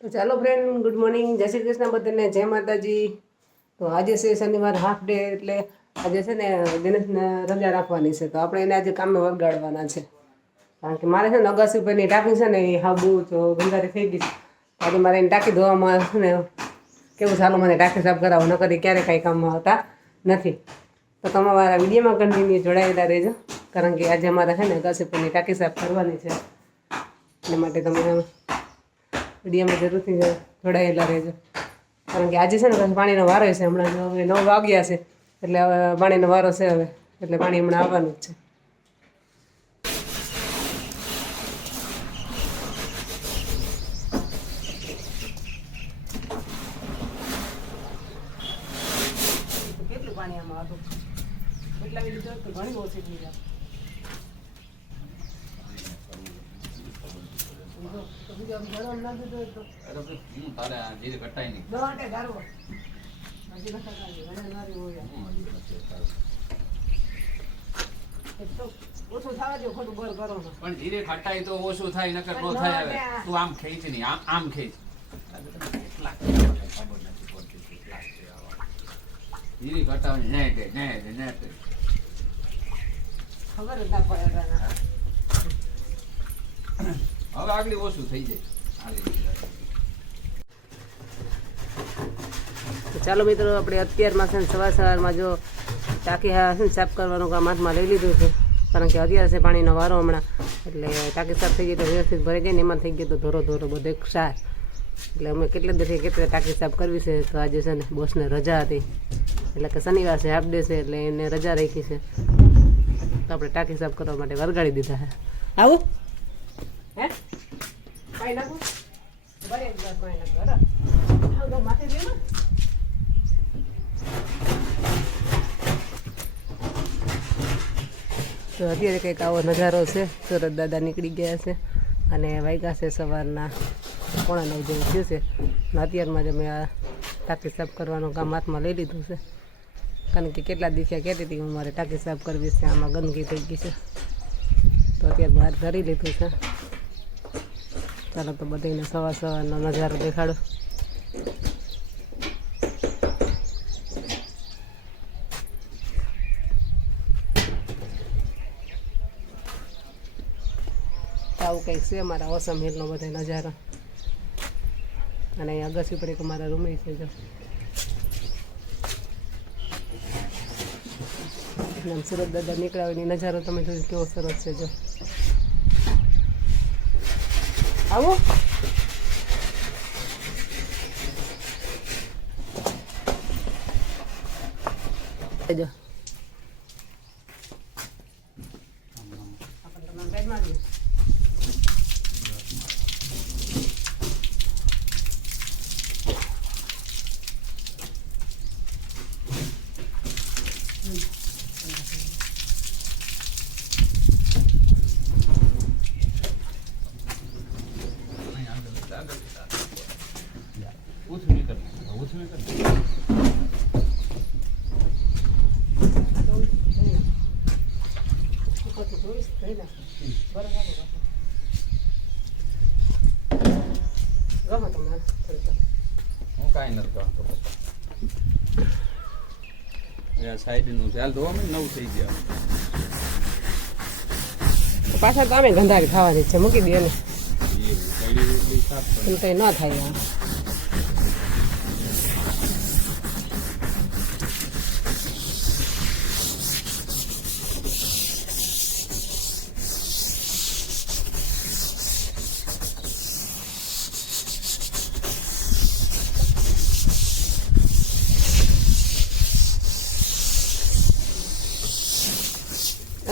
તો ચાલો friend, good morning, જય શ્રી કૃષ્ણ બધાને, જય માતાજી. તો આજે છે શનિવાર હાફ ડે, એટલે આજે છે ને દિનેશને રજા રાખવાની છે. તો આપણે એને આજે કામે વગાડવાના છે, કારણ કે મારે છે ને અગાસી ઉપરની ટાંકી છે ને એ હાબુ તો ગંગારી થઈ ગઈ છે. આજે મારે એને ટાંકી ધોવામાં ને કેવું ચાલો મને ટાંકી સાફ કરાવો, ન કરી ક્યારે કાંઈ કામમાં આવતા નથી. તો તમે મારા વિડીયોમાં કન્ટિન્યુ જોડાયેલા રહેજો, કારણ કે આજે અમારે છે ને અગાસી ઉપરની ટાંકી સાફ કરવાની છે. એટલા માટે તમે વિડીયોમાં જરૂરથી જોડાયેલા રહેજો, કારણ કે આજે છે ને પછી પાણીનો વારો છે. હમણાં હવે 9 વાગ્યા છે, એટલે હવે પાણીનો વારો છે હવે, એટલે પાણી હમણાં આવવાનું જ છે. કેટલું પાણી આમાં હતું એટલા લીધું તો ઘણી ઓછી થઈ જાય. ઓછું થવા દો, ખોટું બર કરો પણ ધીરે ખટાઈ તો ઓછું થાય, નકર નો થાય. હવે તું આમ ખેંચ નહીં, આમ ખેંચ. ધીરે ખટાવની નેટ ખબર જ ના પડે. હવે આગળ ઓછું થઈ જાય. ચાલો મિત્રો, આપણે અત્યારમાં છે ને સવારમાં જો ટાંકી છે ને સાફ કરવાનું કામ હાથમાં લઈ લીધું છે, કારણ કે અત્યારે છે પાણીનો વારો હમણાં, એટલે ટાંકી સાફ થઈ ગઈ તો વ્યવસ્થિત ભરાઈ ગઈ ને એમાં થઈ ગયો તો ધોરો બધો એક સાર. એટલે અમે કેટલા દિવસથી કેટલા ટાંકી સાફ કરવી છે. તો આજે છે ને બોસને રજા હતી, એટલે કે શનિવાર છે, હાફ ડે છે, એટલે એને રજા રાખી છે. તો આપણે ટાંકી સાફ કરવા માટે વરગાડી દીધા છે. આવું હે પાણી નાખું બરે એક ગ્લાસ પાણી નાખું માથે દે ને. તો અત્યારે કંઈક આવો નજારો છે. સુરત દાદા નીકળી ગયા છે અને વાગ્યા છે સવારના 9:15 જેવું થયું છે. અને અત્યારમાં જ અમે આ ટાંકી સાફ કરવાનું કામ હાથમાં લઈ લીધું છે, કારણ કે કેટલા દિવસે કહેતી હતી હું મારે ટાંકી સાફ કરવી છે, આમાં ગંદકી થઈ ગઈ છે. તો અત્યારે બહાર કરી લીધું છે. ચાલો તો બધાને સવારનો નજારો દેખાડો. આવું કંઈક છે મારા ઓસમ હિલનો બધો નજારો. અને અહીં અગાસી ઉપર એક અમારા રૂમ છે. જો સુરત દાદા નીકળ્યા હોય એની નજારો તમે જોયું કેવો સરસ છે. જો આવો જો ગમે તમને હું કાંઈ નથી કરતો. સાઈડનું ચાલ તો અમે 9 થઈ ગયા. પાછા તો અમે ગંધારી ખાવાની છે, મૂકી દે ને એમ કંઈ ન થાય.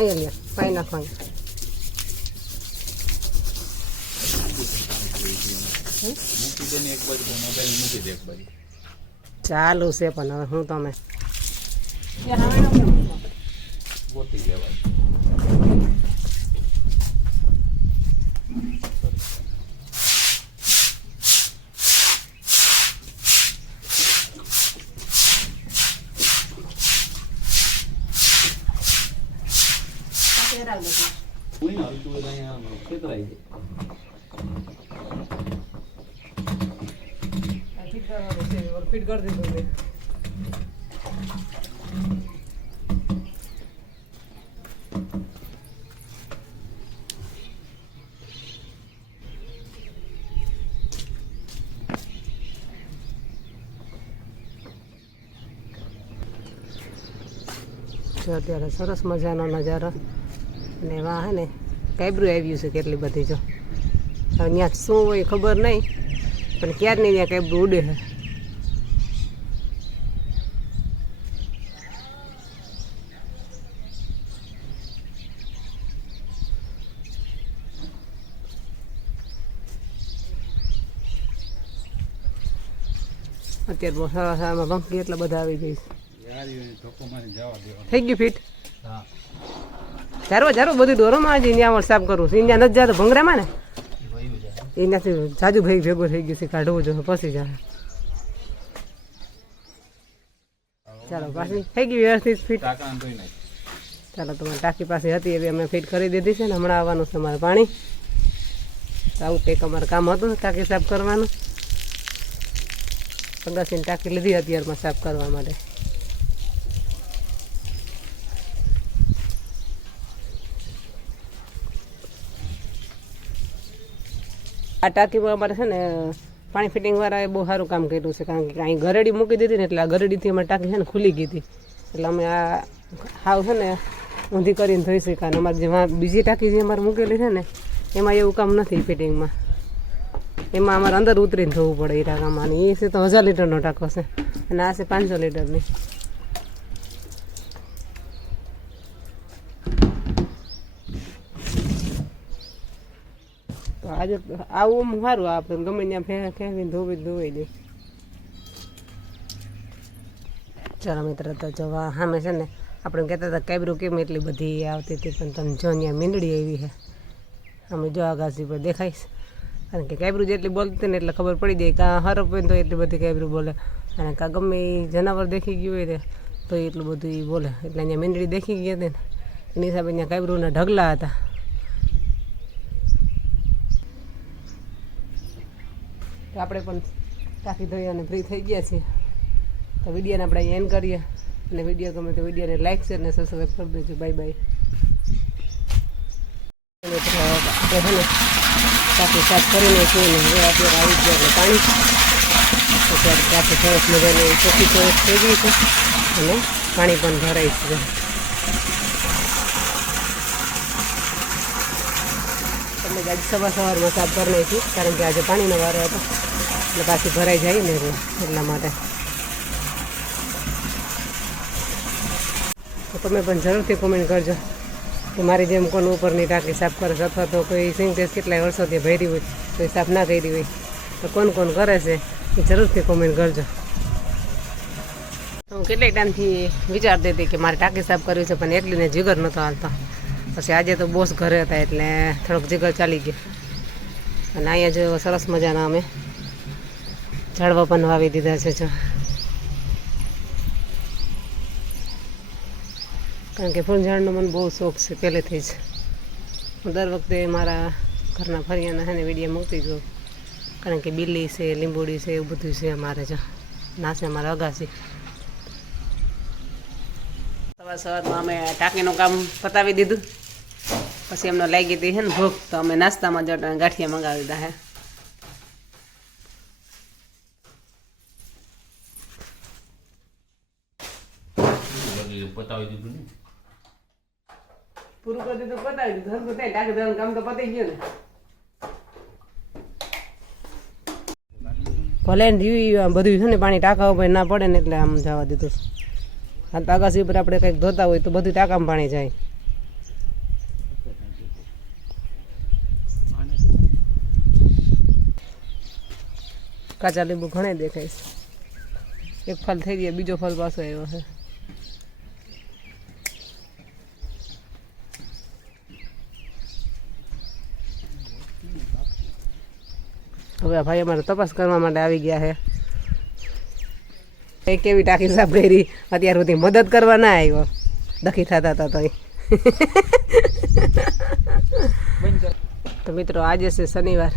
અહીંયા પાણી નાખવાનું. મૂકી દે ને એક બાજુ, મોબાઈલ મૂકી દે એક બાજુ. ચાલુ છે પણ હવે હું તમે ગોતી લેવાય. કોઈ ના હલતું હોય અહીંયા ખેતરાઈ જાય. ફિટ કરવાનું છે ફિટ કરી દીધું મેં અત્યારે સરસ મજાનો નજારો અને વાહ હે ને કાબરું આવ્યું છે કેટલી બધી જો હવે ત્યાં શું હોય ખબર નહીં પણ ક્યારની ત્યાં કાબરું ઉડે છે અત્યારે બહુ સારા સારામાં પંખી એટલા બધા આવી ગઈ છે થઈ ગયું ફીટ ચારો ચારો બધું ડોરોમાં જ ત્યાં સાફ કરું છું ત્યાં નથી જતો ભંગરામાં ને એનાથી જાજુ ભાઈ ભેગું થઈ ગયું છે કાઢવું જોઈએ પછી જાય ચાલો પાછી થઈ ગઈ વ્યવસ્થિત ફીટ ચાલો તમારી ટાંકી પાસે હતી એવી અમે ફીટ કરી દીધી છે ને હમણાં આવવાનું છે અમારે પાણી આવું કંઈક અમારે કામ હતું ટાંકી સાફ કરવાનું અગાસીની ટાંકી લીધી અત્યારમાં સાફ કરવા માટે આ ટાંકીમાં અમારે છે ને પાણી ફિટિંગવાળાએ બહુ સારું કામ કર્યું છે કારણ કે અહીં ગરેડી મૂકી દીધી ને એટલે આ ગરેડીથી અમારી ટાંકી છે ને ખુલી ગઈ હતી એટલે અમે આ હાવ છે ને ઊંધી કરીને ધોઈ શકી કારણ અમારે જેમાં બીજી ટાંકી જે અમારે મૂકેલી છે ને એમાં એવું કામ નથી ફિટિંગમાં એમાં અમારે અંદર ઉતરીને ધોવું પડે એ ટાંકામાં અને એ છે તો 1000 લીટરનો ટાંકો છે અને આ છે 500 લીટરની તો આજે આવું સારું આપણે ગમે ત્યાં ફેંકીને ધોવાઈ દે ચાલો મિત્ર તો જવા સામે છે ને આપણે કહેતા હતા કાબરું કેમ એટલી બધી આવતી હતી પણ તમે જો ત્યાં મીંદડી આવી છે અમે જો આગાસી પર દેખાઈશ કારણ કે કાબરું જેટલી બોલતી ને એટલે ખબર પડી જાય કાં હરફ હોય તો એટલી બધી કાબરું બોલે અને કાં ગમે એ જનાવર દેખી ગયું હોય તો એટલું બધું એ બોલે એટલે અહીંયા મીંદડી દેખી ગઈ હતી ને એની હિસાબે અહીંયા કાબરુના ઢગલા હતા તો આપણે પણ ટાંકી ધોઈ અને ફ્રી થઈ ગયા છીએ તો વિડીયોને આપણે અહીંયા એન્ડ કરીએ અને વિડીયો ગમે તો વિડીયોને લાઈક શેર અને સબસ્ક્રાઈબ કરી દેજો બાય બાય આપણે છે ને ટાંકી સાફ કરીને છીએ ને એ અત્યારે આવી ગયા એટલે પાણી અત્યારે ટાંકી સરસ મજાની ચોખ્ખી સરસ થઈ ગઈ છે અને પાણી પણ ભરાય છે એટલે આજે સવારમાં સાફ કરી નાખી કારણ કે આજે પાણીનો વારો હતો એટલે પાછી ભરાઈ જાય ને એટલા માટે તો તમે પણ જરૂરથી કોમેન્ટ કરજો કે મારી જેમ કોણ ઉપરની ટાંકી સાફ કરે છે અથવા તો કોઈ સિંગટેક્સ કેટલાય વર્ષોથી ભરી હોય તો એ સાફ ના કરી હોય તો કોણ કોણ કરે છે એ જરૂરથી કોમેન્ટ કરજો હું કેટલાય ટાઈમથી વિચારતી હતી કે મારે ટાંકી સાફ કરવી છે પણ એટલીને જીગર નહોતો હાલતો પછી આજે તો બોસ ઘરે હતા એટલે થોડોક જીગર ચાલી ગયો અને અહીંયા જો સરસ મજાના અમે ઝાડવા પણ વાવી દીધા છે જો કારણ કે ફૂલ ઝાડનો મને બહુ શોખ છે પહેલેથી જ હું દર વખતે મારા ઘરના ફરિયાના છે ને વિડીયો મૂકતી જોઉં કારણ કે બિલ્લી છે લીંબોડી છે એવું બધું છે અમારે જો ના છે અમારા અગાસી સવારમાં અમે ટાંકીનું કામ પતાવી દીધું પછી એમને લાગી હતી છે ને ભૂખ તો અમે નાસ્તામાં જો ગાંઠિયા મંગાવી દીધા હે પૂરું કરી દીધું પતાવી દીધું ટાંકી દેવાનું કામ તો પતી ગયું ને ભલે રીવી બધું છે ને પાણી ટાંકા ઉપર ના પડે ને એટલે આમ જવા દીધું આ અગાસી ઉપર આપણે કંઈક ધોતા હોય તો બધું ટાંકામાં પાણી જાય કાચા લીંબુ ઘણે દેખાય છે એક ફળ થઈ ગયા બીજો ફળ પાછો આવ્યો છે હવે ભાઈ અમારે તપાસ કરવા માટે આવી ગયા છે કેવી ટાંકી સાફ કરી અત્યાર સુધી મદદ કરવા ના આવ્યો દખી થતા હતા તો મિત્રો આજે છે શનિવાર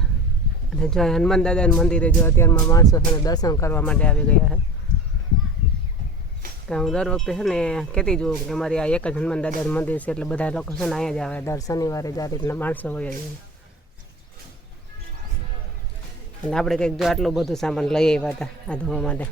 અને જો અહીં હનુમાન દાદાના મંદિરે જો અત્યારમાં માણસો છે ને દર્શન કરવા માટે આવી ગયા છે. કે હું દર વખતે છે ને કહેતી જોઉં કે મારી આ એક જ હનુમાન દાદાનું મંદિર છે એટલે બધા લોકો છે ને અહીંયા જ આવે. દર શનિવારે જ આ રીતના માણસો હોય જ. અને આપણે કંઈક જો આટલું બધું સામાન લઈ આવ્યા હતા આ ધોવા માટે.